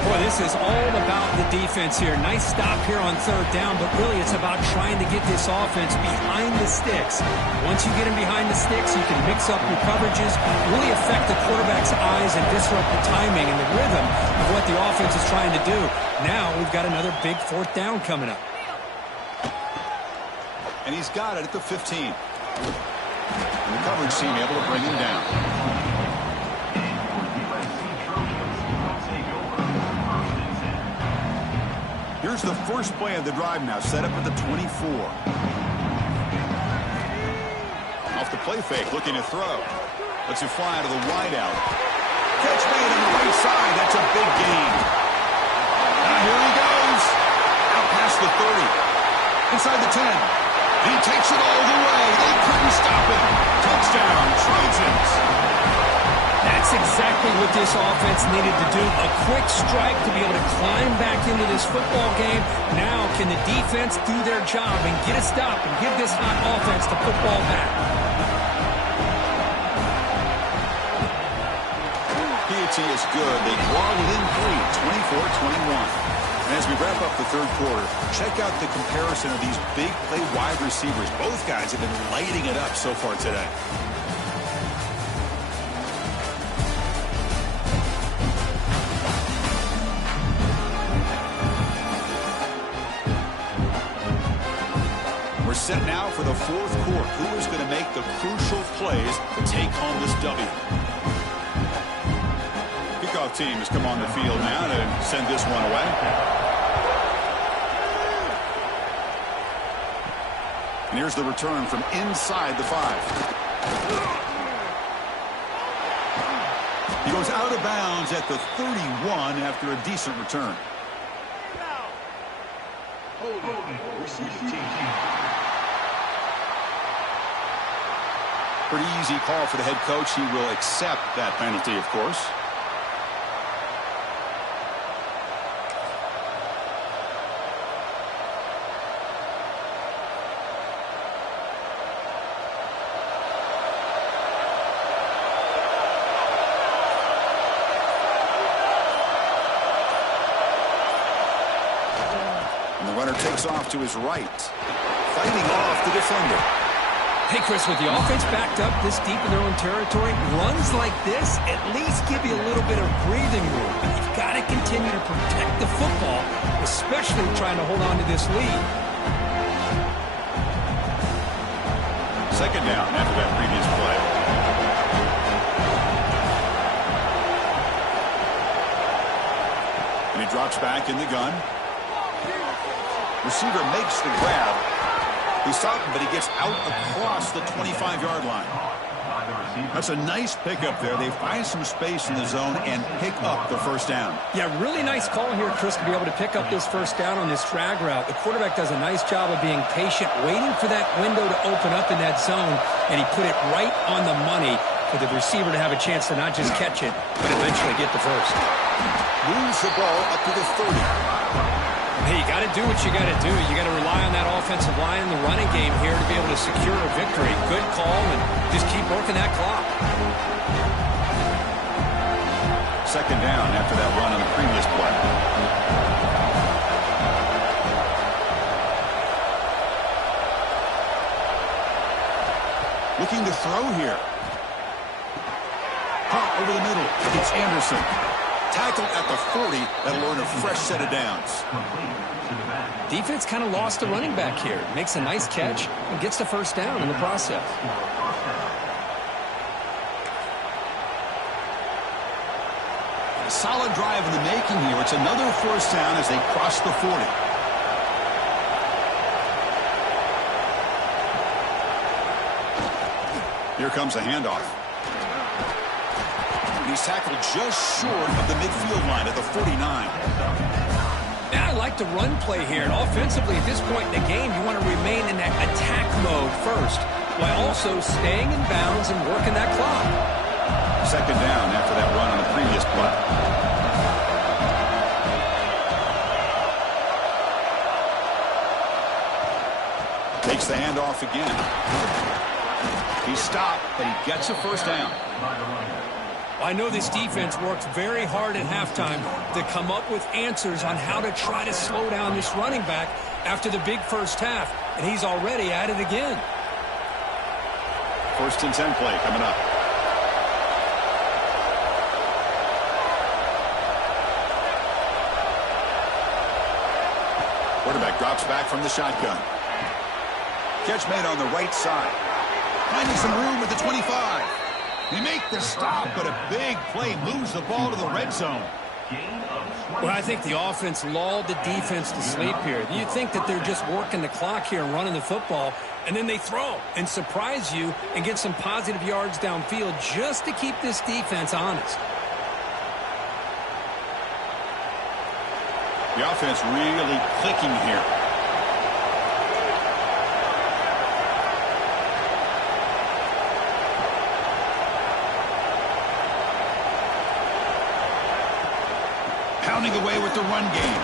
Boy, this is all about the defense here. Nice stop here on 3rd down, but really it's about trying to get this offense behind the sticks. Once you get him behind the sticks, you can mix up your coverages, really affect the quarterback's eyes and disrupt the timing and the rhythm of what the offense is trying to do. Now we've got another big 4th down coming up. And he's got it at the 15. And the coverage team able to bring him down. Here's the first play of the drive now, set up at the 24. Off the play fake, looking to throw. Lets it fly to the wideout. Catch made on the right side. That's a big gain. Now here he goes. Out past the 30. Inside the 10. He takes it all the way. They couldn't stop him. Touchdown, Trojans. That's exactly what this offense needed to do. A quick strike to be able to climb back into this football game. Now can the defense do their job and get a stop and give this hot offense the football back? Piety is good. They draw within 3, 24-21. And as we wrap up the 3rd quarter, check out the comparison of these big play wide receivers. Both guys have been lighting it up so far today. We're set now for the 4th quarter. Who is going to make the crucial plays to take home this W? Kickoff team has come on the field now to send this one away. And here's the return from inside the 5. He goes out of bounds at the 31 after a decent return. Pretty easy call for the head coach. He will accept that penalty, of course. the runner takes off to his right. Fighting off the defender. Hey, Chris, with the offense backed up this deep in their own territory, runs like this at least give you a little bit of breathing room. But you've got to continue to protect the football, especially trying to hold on to this lead. Second down after that previous play. And he drops back in the gun. Receiver makes the grab. He's stopped, but he gets out across the 25-yard line. That's a nice pickup there. They find some space in the zone and pick up the first down. Yeah, really nice call here, Chris, to be able to pick up this first down on this drag route. The quarterback does a nice job of being patient, waiting for that window to open up in that zone, and he put it right on the money for the receiver to have a chance to not just catch it, but eventually get the first. Moves the ball up to the 30. Hey, you got to do what you got to do. You got to rely on that offensive line and the running game here to be able to secure a victory. Good call, and just keep working that clock. Second down after that run on the previous play. Looking to throw here. Caught over the middle. It's Anderson. Tackle at the 40. That'll earn a fresh set of downs. Defense kind of lost the running back here. Makes a nice catch and gets the first down in the process. A solid drive in the making here. It's another first down as they cross the 40. Here comes a handoff. He's tackled just short of the midfield line at the 49. Yeah, I like the run play here. And offensively, at this point in the game, you want to remain in that attack mode first, while also staying in bounds and working that clock. Second down after that run on the previous play. Takes the handoff again. He stopped, but he gets a first down. I know this defense worked very hard at halftime to come up with answers on how to try to slow down this running back after the big first half, and he's already at it again. 1st and 10 play coming up. Quarterback drops back from the shotgun. Catch made on the right side. Finding some room at the 25. They make the stop, but a big play moves the ball to the red zone. Well, I think the offense lulled the defense to sleep here. You think that they're just working the clock here and running the football, and then they throw and surprise you and get some positive yards downfield just to keep this defense honest. The offense really clicking here. Pounding away with the run game.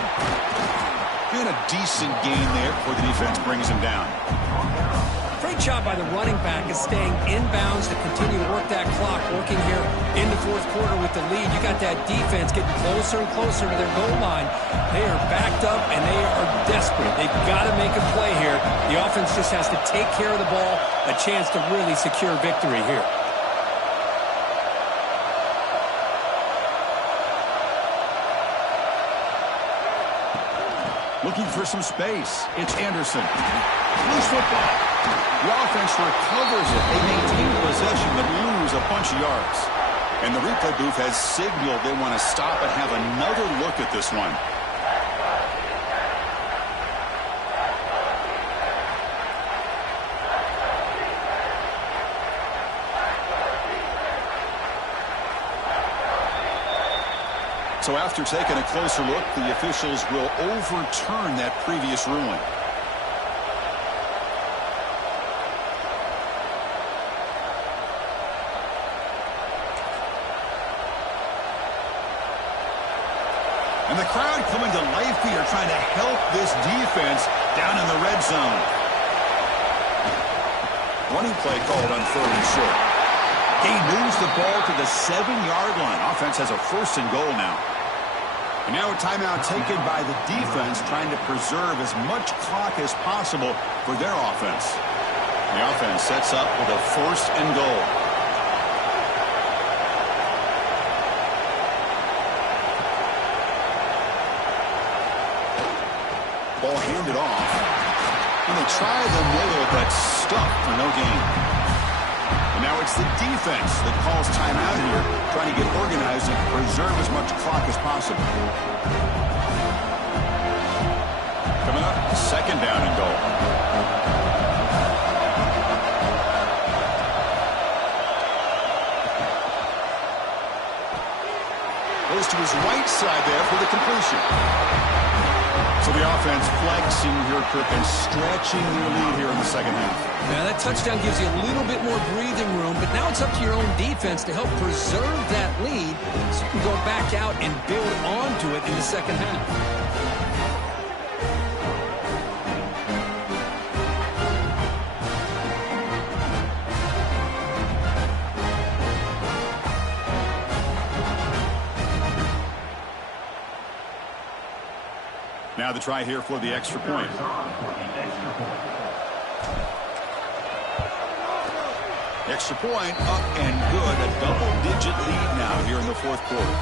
And a decent gain there before the defense brings him down. Great job by the running back is staying inbounds to continue to work that clock, working here in the fourth quarter with the lead. You got that defense getting closer and closer to their goal line. They are backed up, and they are desperate. They've got to make a play here. The offense just has to take care of the ball, a chance to really secure victory here. Looking for some space. It's Anderson. Loose football. The offense recovers it. They maintain possession but lose a bunch of yards. And the replay booth has signaled they want to stop and have another look at this one. So after taking a closer look, the officials will overturn that previous ruling. And the crowd coming to life here, trying to help this defense down in the red zone. Running play called on 3rd and short. He moves the ball to the 7-yard line. Offense has a 1st and goal now. And now a timeout taken by the defense, trying to preserve as much clock as possible for their offense. The offense sets up with a 1st and goal. Ball handed off. And they try the middle, but stuffed for no gain. And now it's the defense that calls timeout here, trying to get organized and preserve as much clock as possible. Coming up, 2nd down and goal. Goes to his right side there for the completion. So the offense flexing here, Kirk, and stretching their lead here in the 2nd half. Now that touchdown gives you a little bit more breathing room, but now it's up to your own defense to help preserve that lead so you can go back out and build onto it in the 2nd half. Now the try here for the extra point. Extra point up and good. A double-digit lead now here in the 4th quarter.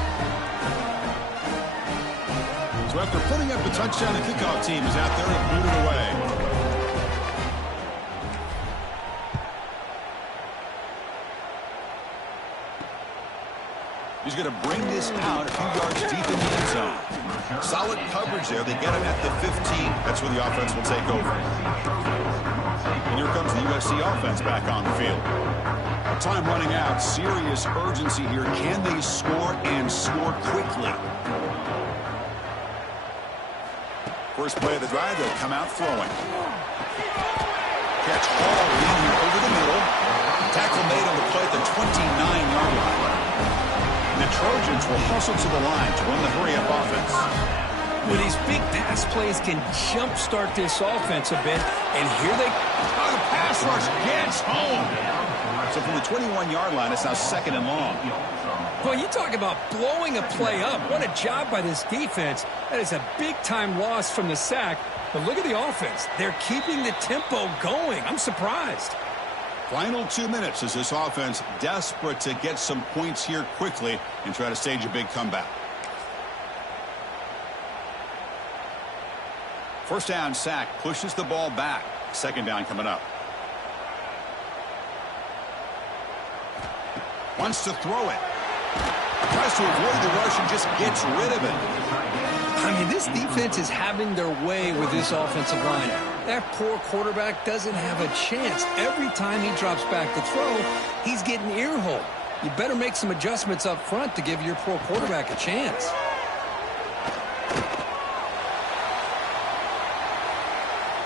So after putting up the touchdown, the kickoff team is out there and booted away. He's going to bring this out a few yards deep in the end zone. Solid coverage there. They get him at the 15. That's where the offense will take over. And here comes the USC offense back on the field. Time running out. Serious urgency here. Can they score and score quickly? First play of the drive, they'll come out throwing. Catch all in here over the middle. Tackle made on the play at the 29-yard line. The Trojans will hustle to the line to run the hurry-up offense. Well, these big pass plays can jumpstart this offense a bit, and here they... Oh, the pass rush gets home. So from the 21-yard line, it's now 2nd and long. Well, you talk about blowing a play up. What a job by this defense. That is a big-time loss from the sack. But look at the offense. They're keeping the tempo going. I'm surprised. Final 2 minutes as this offense desperate to get some points here quickly and try to stage a big comeback. First down sack pushes the ball back. 2nd down coming up. Wants to throw it. Tries to avoid the rush and just gets rid of it. I mean, this defense is having their way with this offensive line. That poor quarterback doesn't have a chance. Every time he drops back to throw, he's getting ear-hole. You better make some adjustments up front to give your poor quarterback a chance.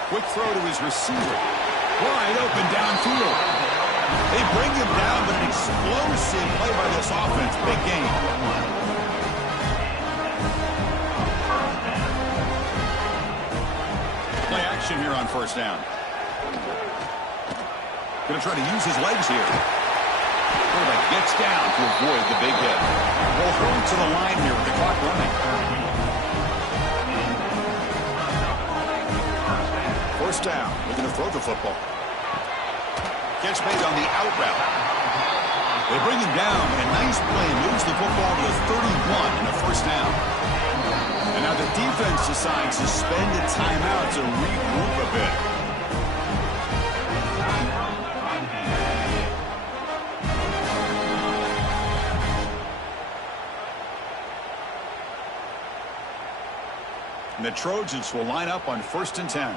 Quick throw to his receiver. Wide open downfield. They bring him down, but an explosive play by this offense. Big game. Play action here on 1st down. Going to try to use his legs here. Quarterback gets down to avoid the big hit. Will hurry to the line here with the clock running. 1st down. Looking to throw the football. Catch made on the out route. They bring him down, and a nice play moves the football to the 31 and a 1st down. And now the defense decides to spend a timeout to regroup a bit. And the Trojans will line up on 1st and 10.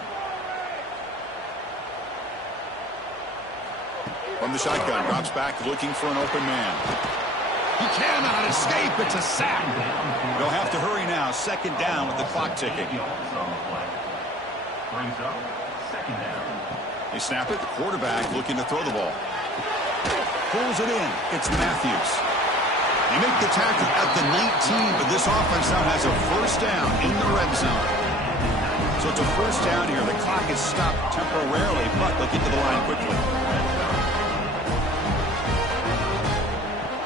From the shotgun, drops back looking for an open man. He cannot escape. It's a sack. They'll have to hurry now. 2nd down with the clock ticking. They snap it. The quarterback looking to throw the ball. Pulls it in. It's Matthews. They make the tackle at the 19, but this offense now has a 1st down in the red zone. So it's a 1st down here. The clock is stopped temporarily, but they'll get to the line quickly.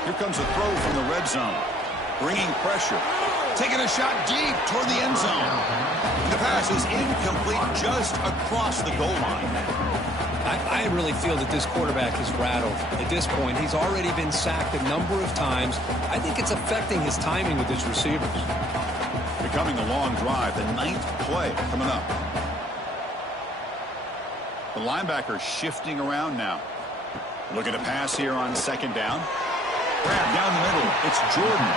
Here comes a throw from the red zone. Bringing pressure. Taking a shot deep toward the end zone. The pass is incomplete just across the goal line. I really feel that this quarterback is rattled. At this point, he's already been sacked a number of times. I think it's affecting his timing with his receivers. Becoming a long drive, the 9th play coming up. The linebacker shifting around now. Looking to pass here on 2nd down. Grab down the middle. It's Jordan.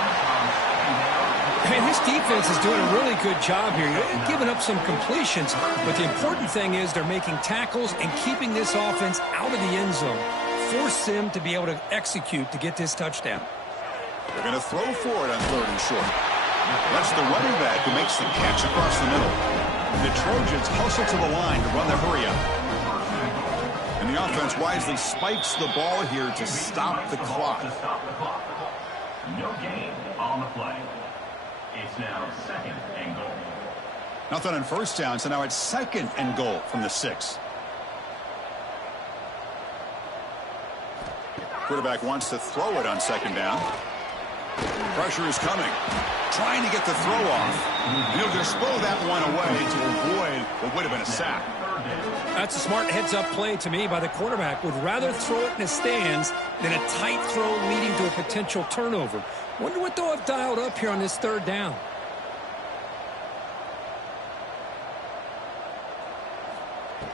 And his defense is doing a really good job here. They're giving up some completions, but the important thing is they're making tackles and keeping this offense out of the end zone. Force them to be able to execute to get this touchdown. They're going to throw for it on 3rd and short. That's the running back who makes the catch across the middle. The Trojans hustle to the line to run the hurry up. And the offense wisely spikes the ball here to stop the clock. No gain on the play. It's now 2nd and goal. Nothing on 1st down, so now it's 2nd and goal from the 6. Quarterback wants to throw it on 2nd down. Pressure is coming. Trying to get the throw off. And he'll just throw that one away to avoid what would have been a sack. That's a smart heads-up play to me by the quarterback. Would rather throw it in the stands than a tight throw leading to a potential turnover. Wonder what they'll have dialed up here on this 3rd down.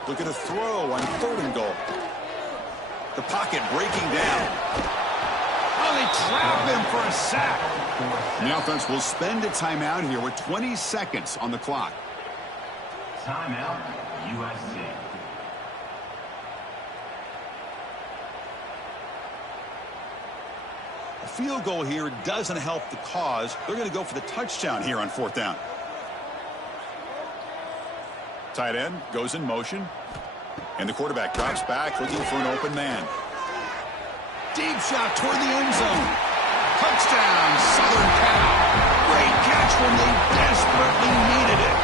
Look at a throw on 3rd and goal. The pocket breaking down. Oh, they trap him for a sack. The offense will spend a timeout here with 20 seconds on the clock. Timeout, USC. A field goal here doesn't help the cause. They're going to go for the touchdown here on 4th down. Tight end goes in motion. And the quarterback drops back looking for an open man. Deep shot toward the end zone. Touchdown, Southern Cal. Great catch when they desperately needed it.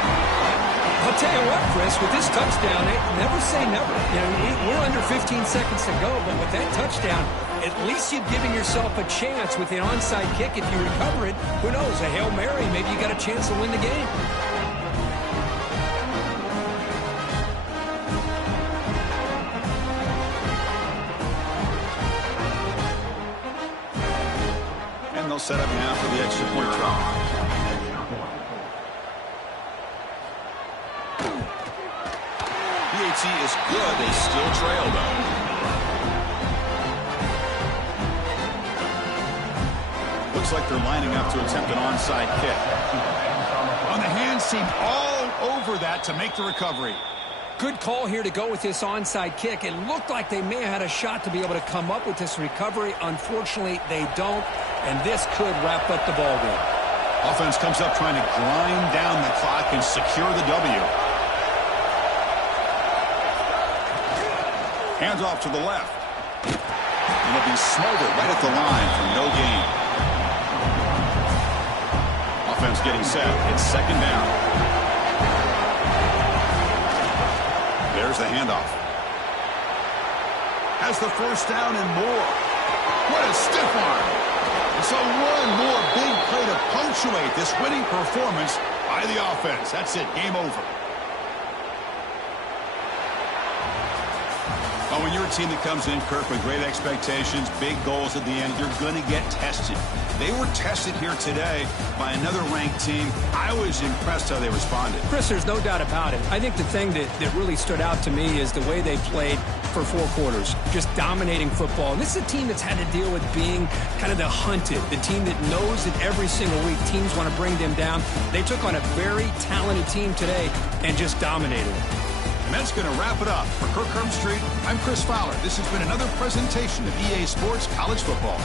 I'll tell you what, Chris, with this touchdown, never say never. You know, we're under 15 seconds to go, but with that touchdown, at least you've given yourself a chance with the onside kick. If you recover it, who knows, a Hail Mary, maybe you got a chance to win the game. And they'll set up now for the extra point try. PAT is good. They still trail, though. Looks like they're lining up to attempt an onside kick. On the hands team all over that to make the recovery. Good call here to go with this onside kick. It looked like they may have had a shot to be able to come up with this recovery. Unfortunately, they don't, and this could wrap up the ball game. Offense comes up trying to grind down the clock and secure the W. Hands off to the left. And it'll be smothered right at the line for no gain. Offense getting set. It's 2nd down. There's the handoff. Has the 1st down and more. What a stiff arm. And so one more big play to punctuate this winning performance by the offense. That's it. Game over. Oh, when you're a team that comes in, Kirk, with great expectations, big goals at the end, you're going to get tested. They were tested here today by another ranked team. I was impressed how they responded. Chris, there's no doubt about it. I think the thing that really stood out to me is the way they played for 4 quarters, just dominating football. And this is a team that's had to deal with being kind of the hunted, the team that knows that every single week teams want to bring them down. They took on a very talented team today and just dominated it. And that's going to wrap it up. For Kirk Herbstreit, I'm Chris Fowler. This has been another presentation of EA Sports College Football.